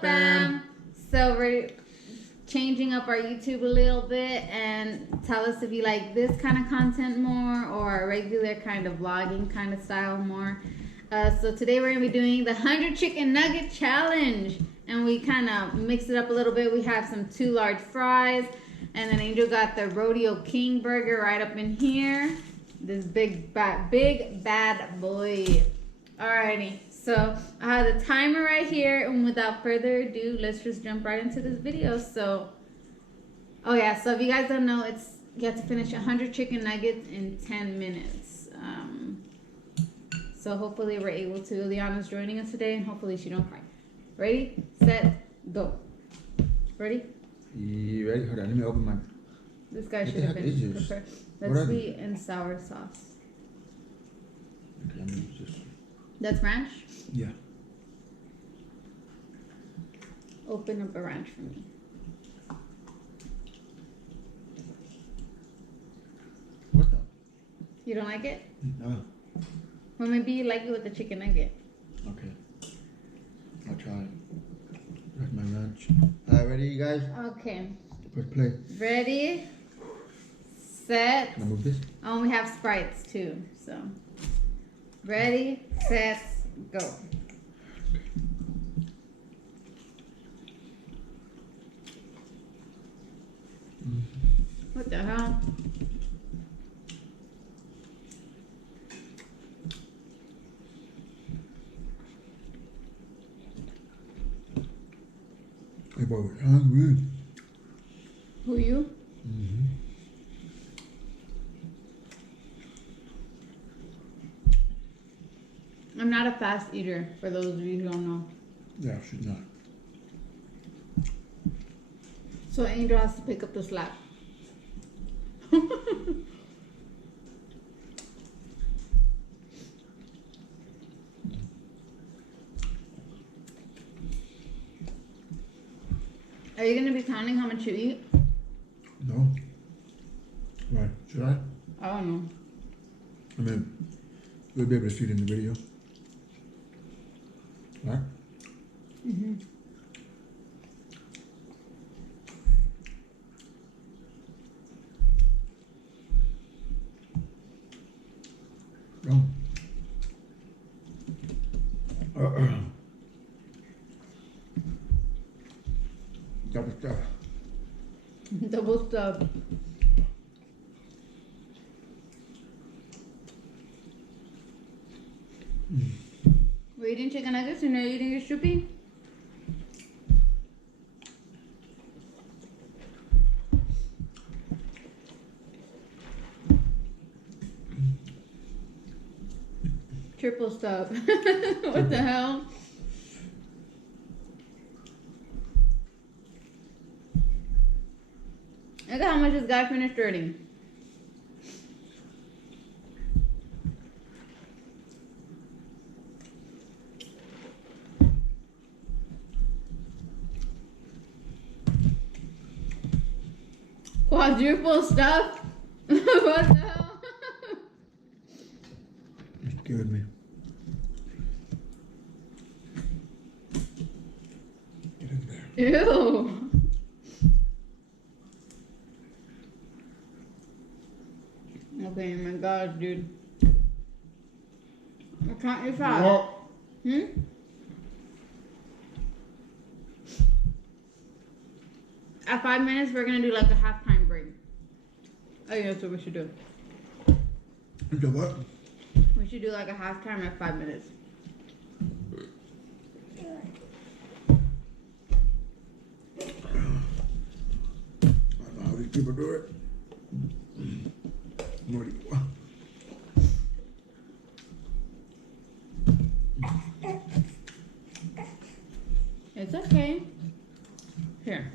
fam? So we're changing up our YouTube a little bit, and tell us if you like this kind of content more or a regular kind of vlogging kind of style more. So today we're gonna be doing the 100 chicken nugget challenge, and we kind of mixed it up a little bit. We have some 2 large fries, and then Angel got the Rodeo King burger right up in here. This big bad boy. Alrighty, so I have the timer right here, and without further ado, let's just jump right into this video. So, oh yeah, so if you guys don't know, you have to finish 100 chicken nuggets in 10 minutes. So hopefully we're able to. Liana's joining us today, and hopefully she don't cry. Ready, set, go. Ready? You ready? Hold on, let me open my... This guy should have been prepared. That's sweet and sour sauce. Okay, I'm gonna use this. That's ranch? Yeah. Open up a ranch for me. What the? You don't like it? No. Well, maybe you like it with the chicken nugget. Okay. I'll try it. That's my ranch. Alright, ready, you guys? Okay. Press play. Ready, set. Can I move this? Oh, we have Sprites too, so. Ready, set, go. What the hell? Hey, boy, we're hungry. Who you? Mm-hmm. I'm not a fast eater, for those of you who don't know. Yeah, she's not. So Angel has to pick up the slack. Are you going to be counting how much you eat? No. Right, should I? I don't know. I mean, we'll be able to see it in the video. Right? Mm-hmm. Go. Double stuff. Double stuff. We're eating chicken nuggets and you're eating your shoopy? Triple stuff. What the hell? Look at how much this guy finished earning. Quadruple stuff? What the hell? You scared me. Get in there. Ew. Okay, my gosh, dude. I can't eat fast. What? At 5 minutes, we're gonna do like a halftime break. I think that's what we should do. You do what? We should do like a halftime at 5 minutes. I don't know how these people do it. What do you want? It's okay. Here.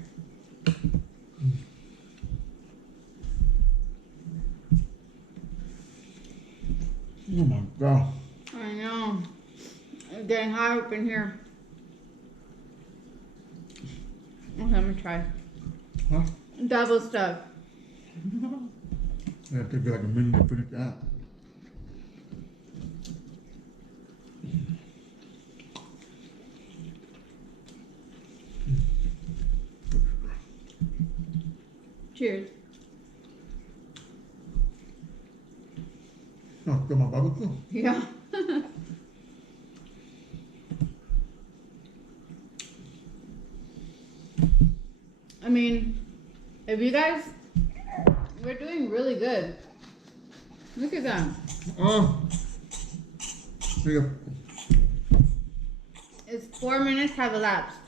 Oh my God. I know. It's getting hot up in here. Okay, I'm gonna try. Huh? Double stuff. Yeah, it took like a minute to finish that. Cheers. No, got my barbecue. Yeah. I mean, if you guys, we're doing really good. Look at that. Oh. Here you go. It's 4 minutes have elapsed.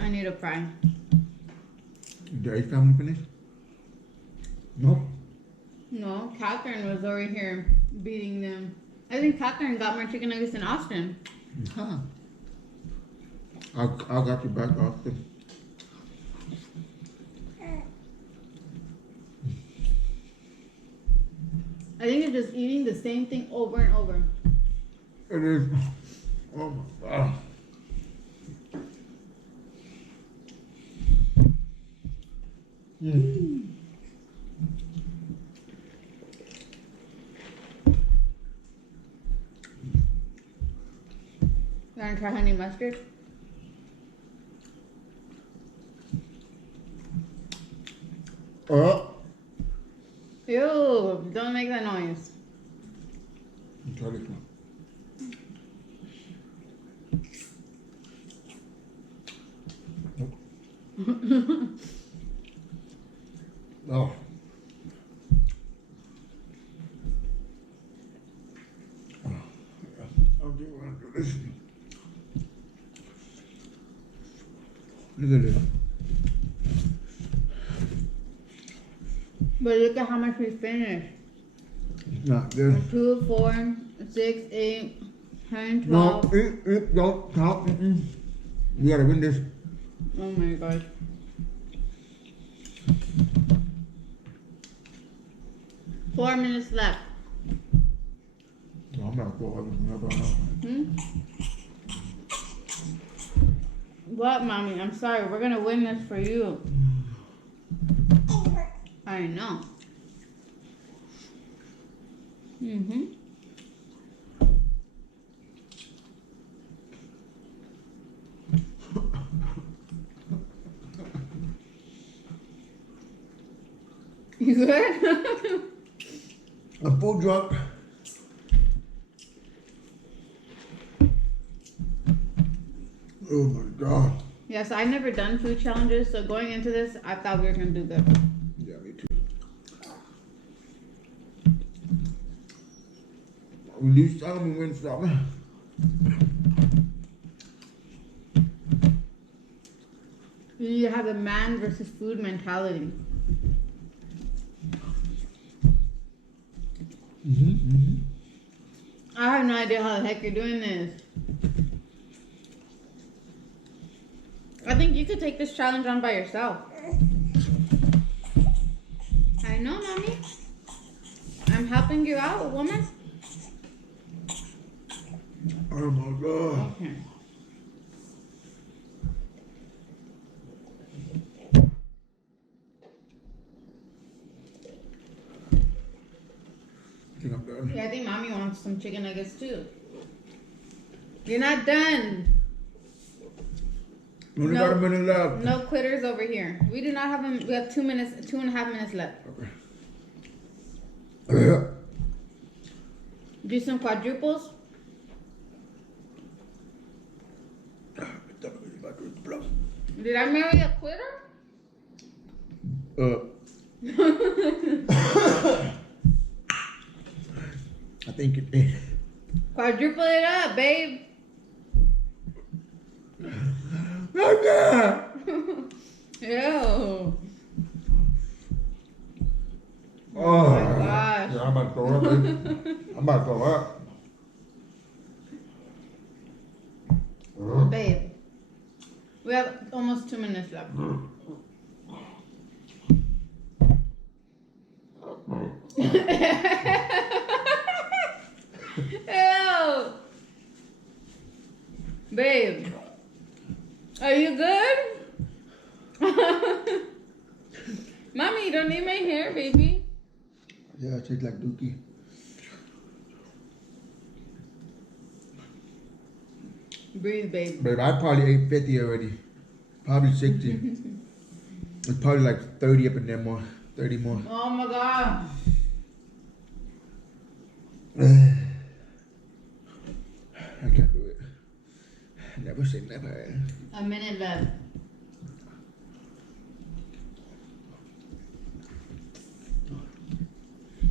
I need a fry. The H family finish? No. No, Catherine was over here beating them. I think Catherine got more chicken nuggets than Austin. Huh. I got you back, Austin. I think you're just eating the same thing over and over. It is. Oh my God. Mm. You wanna try honey mustard? Ew, don't make that noise. Try this one. Oh. I'll do this. Look at this. But look at how much we finished. Not this. 2, 4, 6, 8, 10, 12. No, eat, don't talk. You gotta win this. Oh my gosh. Four minutes left. No, I'm not going. What, mommy? I'm sorry. We're gonna win this for you. I know. You good? I'm full drunk. Oh my God. Yes, I've never done food challenges, so going into this, I thought we were gonna do good. Yeah, me too. At least time we win something. You have a man versus food mentality. I have no idea how the heck you're doing this. I think you could take this challenge on by yourself. I know, mommy. I'm helping you out, woman. Oh my God. Okay. I think I'm done. Yeah, I think mommy wants some chicken nuggets too. You're not done. We only got a minute left. No quitters over here. We do not have them. We have 2 minutes, 2.5 minutes left. Okay. Do some quadruples. Did I marry a quitter? I think it did. Quadruple it up, babe. Okay. Ew. Oh my gosh. Yeah, I'm about to throw up, baby. I'm about to throw up. Babe, we have almost 2 minutes left. Ew. Babe, are you good? Mommy, you don't need my hair, baby. Yeah, it tastes like dookie. Breathe, babe. Babe, I probably ate 50 already. Probably 60. It's probably like 30 up in there more. 30 more. Oh my god. I can't do it. Never say never. A minute left.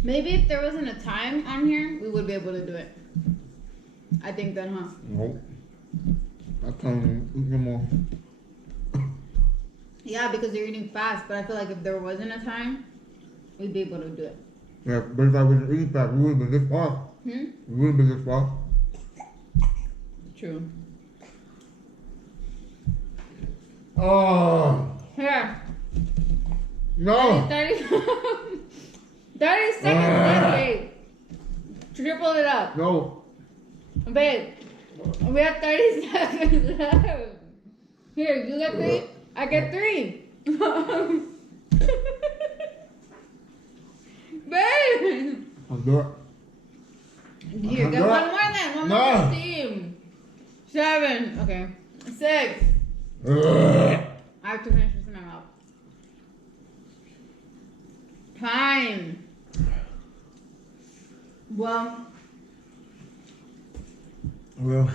Maybe if there wasn't a time on here, we would be able to do it. I think that, huh? Nope. I can't eat no more. Yeah, because you're eating fast, but I feel like if there wasn't a time, we'd be able to do it. Yeah, but if I wasn't eating fast, we wouldn't be this far. We wouldn't be this far. True. Oh. Here. No. 30 seconds left, babe. Triple it up. No. Babe, we have 30 seconds left. Here, you get 3. I get 3. Babe. I'll do it. Here, get one more then. One more No. for the team. 7. Okay. 6. I have to finish this in my mouth. Time. Well. Well.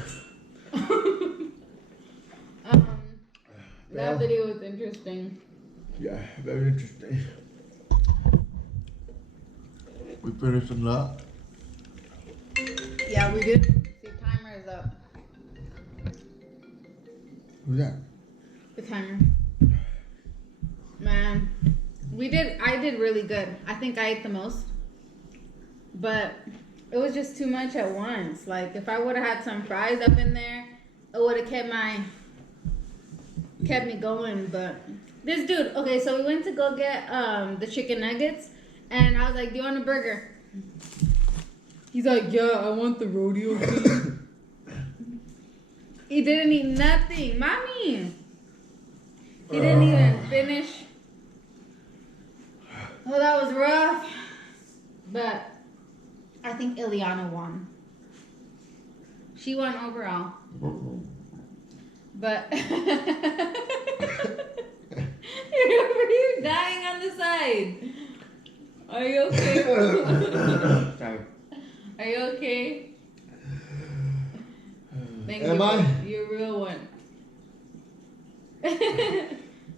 That video was interesting. Yeah, very interesting. We finished a lot. Yeah, we did. The timer is up. Who's that? The timer. Man, I did really good. I think I ate the most. But it was just too much at once. Like, if I would have had some fries up in there, it would have kept me going. But this dude, okay, so we went to go get the chicken nuggets, and I was like, do you want a burger? He's like, yeah, I want the rodeo thing. He didn't eat nothing. Mommy! He didn't even finish. Oh, that was rough. But I think Ileana won. She won overall. But you're dying on the side. Are you okay? Sorry. Are you okay? Thank Am you. I? You're a real one.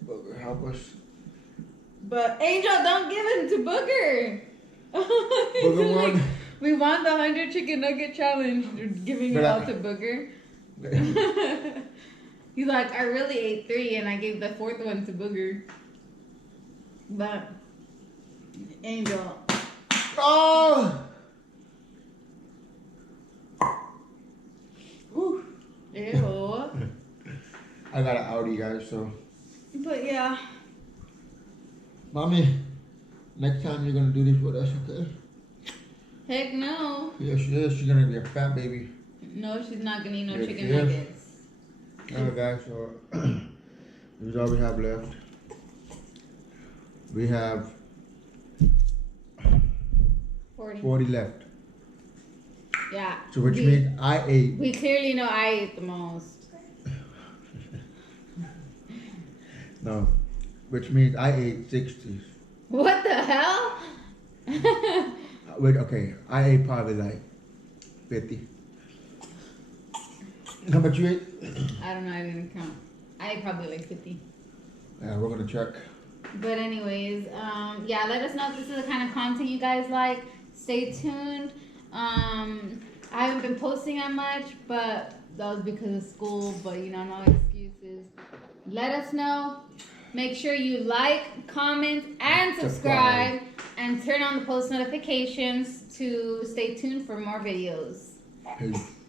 Booger, help us. But Angel, don't give it to Booger. Booger won. We won the 100 chicken nugget challenge. You're giving it all to Booger. He's like, I really ate 3 and I gave the 4th one to Booger. But Angel. Oh! Whew. Ew. I got an Audi, guys, so. But yeah. Mommy, next time you're gonna do this with us, okay? Heck no. Yes, she is. She's gonna be a fat baby. No, she's not gonna eat no Yes, chicken she is. nuggets. Alright, guys, so this is all we have left. We have 40 left. Yeah. So which means I ate. We clearly know I ate the most. No, which means I ate 60. What the hell? Wait, okay, I ate probably like 50. How much you ate? I don't know, I didn't count. I ate probably like 50. Yeah, we're gonna check. But anyways, yeah, let us know if this is the kind of content you guys like. Stay tuned. I haven't been posting that much, but that was because of school, but you know, no excuses. Let us know. Make sure you like, comment, and subscribe. And turn on the post notifications to stay tuned for more videos. Peace.